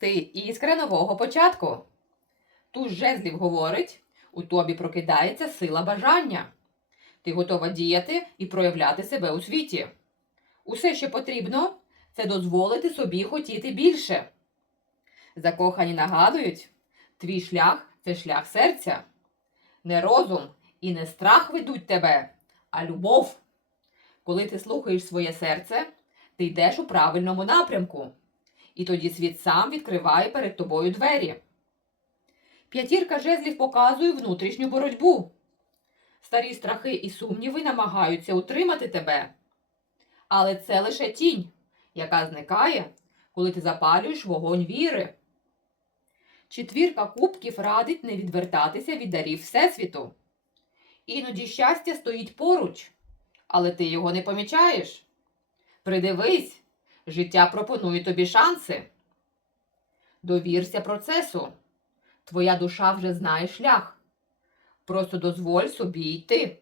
Ти іскра нового початку. Туз жезлів говорить, у тобі прокидається сила бажання. Ти готова діяти і проявляти себе у світі. Усе, що потрібно, це дозволити собі хотіти більше. Закохані нагадують, твій шлях це шлях серця. Не розум і не страх ведуть тебе, а любов. Коли ти слухаєш своє серце, ти йдеш у правильному напрямку, і тоді світ сам відкриває перед тобою двері. П'ятірка жезлів показує внутрішню боротьбу. Старі страхи і сумніви намагаються утримати тебе. Але це лише тінь, яка зникає, коли ти запалюєш вогонь віри. Четвірка кубків радить не відвертатися від дарів Всесвіту. Іноді щастя стоїть поруч, але ти його не помічаєш. Придивись, життя пропонує тобі шанси. Довірся процесу. Твоя душа вже знає шлях. Просто дозволь собі йти.